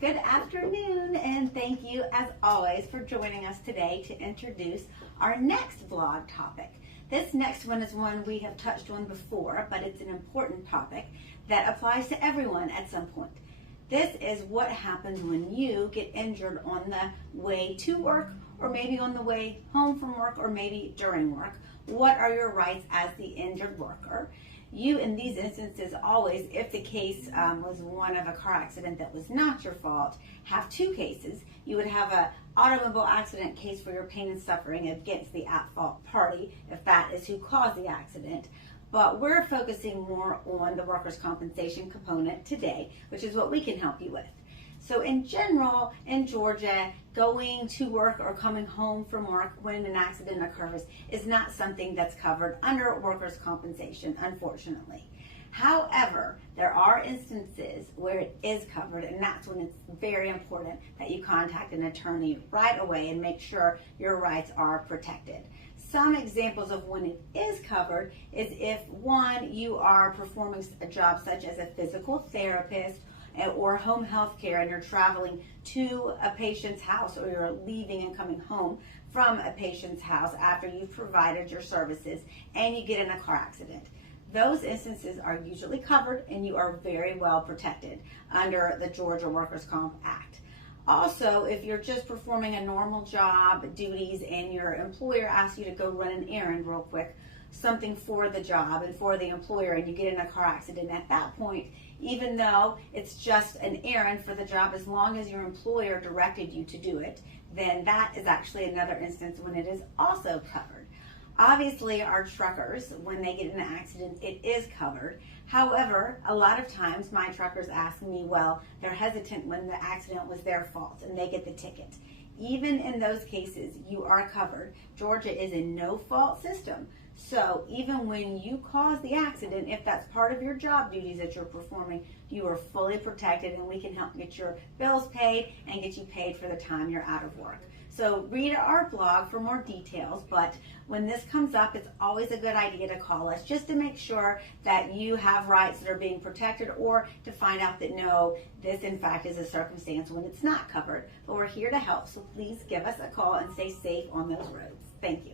Good afternoon, and thank you as always for joining us today to introduce our next vlog topic. This next one is one we have touched on before, but it's an important topic that applies to everyone at some point. This is what happens when you get injured on the way to work, or maybe on the way home from work, or maybe during work. What are your rights as the injured worker? You, in these instances, always, if the case was one of a car accident that was not your fault, have two cases. You would have an automobile accident case for your pain and suffering against the at-fault party, if that is who caused the accident. But we're focusing more on the workers' compensation component today, which is what we can help you with. So in general, in Georgia, going to work or coming home from work when an accident occurs is not something that's covered under workers' compensation, unfortunately. However, there are instances where it is covered, and that's when it's very important that you contact an attorney right away and make sure your rights are protected. Some examples of when it is covered is if, one, you are performing a job such as a physical therapist or home health care, and you're traveling to a patient's house, or you're leaving and coming home from a patient's house after you've provided your services and you get in a car accident. Those instances are usually covered, and you are very well protected under the Georgia Workers' Comp Act. Also, if you're just performing a normal job duties and your employer asks you to go run an errand real quick, something for the job and for the employer, and you get in a car accident, at that point, even though it's just an errand for the job, as long as your employer directed you to do it, then that is actually another instance when it is also covered. Obviously, our truckers, when they get in an accident, it is covered. However, a lot of times my truckers ask me, well, they're hesitant when the accident was their fault and they get the ticket. Even in those cases, you are covered. Georgia is a no-fault system. So even when you cause the accident, if that's part of your job duties that you're performing, you are fully protected, and we can help get your bills paid and get you paid for the time you're out of work. So read our blog for more details, but when this comes up, it's always a good idea to call us just to make sure that you have rights that are being protected, or to find out that no, this in fact is a circumstance when it's not covered. But we're here to help, so please give us a call and stay safe on those roads. Thank you.